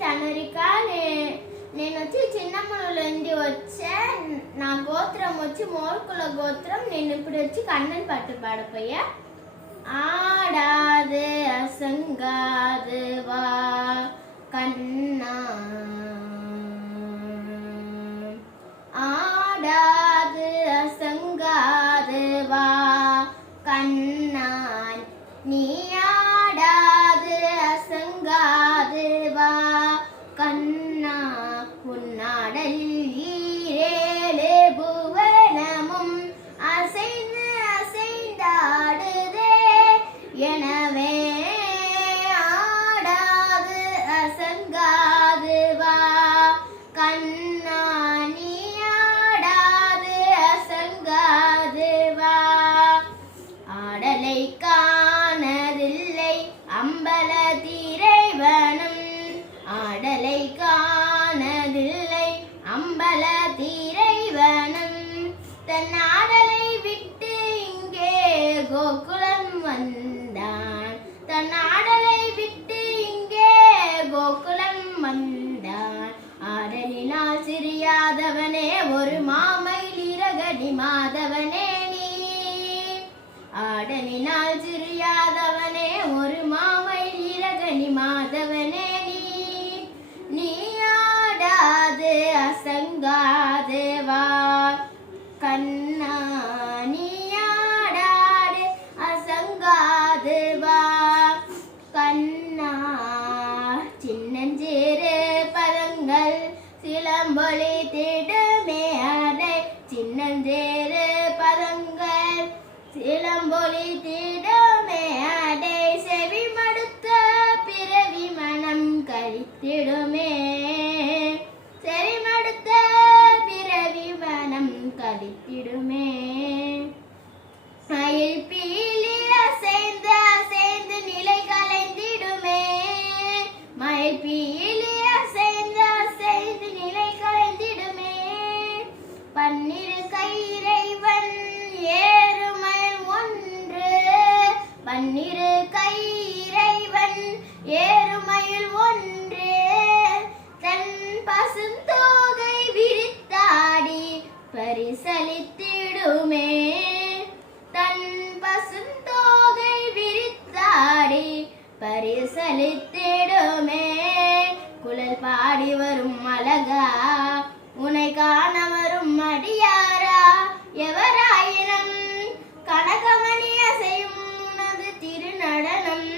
తనురిక నేను వచ్చి చిన్నమ్మలో నుండి వచ్చే నా గోత్రం వచ్చి మోర్కుల గోత్రం. నేను ఇప్పుడు వచ్చి కన్నన్ పట్టు పాడపోయా. ஆடாது அசங்காது வா கண்ணா, ஆடாது அசங்காது வா கண்ணா, நீ ஆடாது அசங்காது வா கண்ணா, உன்னாடல் ஈரேழு புவனமும் அசைந்து அசைந்தாடுதே, எனவே ஆடாது அசங்காது வா கண்ணா, நீ ஆடாது அசங்காது வா. ஆடலை காணதில்லை அம்பல திரைவனம், ஆடலை காணதில்லை அம்பல திரைவனம், தன் ஆடலை விட்டு இங்கே கோகுலம் வந்தான், தன் ஆடலை விட்டு இங்கே கோகுலம் வந்தான். ஆடலினால் சிறியாதவனே ஒரு மாமயில் இறகடி மாதவனே நீ, ஆடலினால் சிறியாதவனே ஒரு மாமயில் இறகடி மாதவனே நீ, நீ ஆடாது அசங்காது வா கண்ணா, நீ ஆடாது அசங்காது வா கண்ணா. சின்னஞ்சிறு பதங்கள் சிலம்பொலி திடுமே அதை, சின்னஞ்சிறு பதங்கள் சிலம்பொலி திடுமே அதை, செவி மடுத்த பிறவி மனம் கழித்திடுமே, செவி மடுத்த பிறவி மனம் கழித்திடுமே. மயில் பீலி அசைந்து அசைந்து நிலை கலைந்திடுமே, மயில் பீலி அசைந்து அசைந்து நிலை கலைந்திடுமே, பன்னிரு கையிறைவன் ஏறுமயில் ஒன்று, பன்னிரு கையிறைவன் ஏறுமயில் ஒன்று, தன் பசுந்தோகை விரித்தாடி பரிசளித்திடுமே, தன் பசுந்தோகை விரித்தாடி பரிசளித்திடுமே. குழல் பாடி வரும் அழகா உனை காண வரும் அடியாரா எவராயினும் கனகமணி அசையும் உனது திருநடனம்,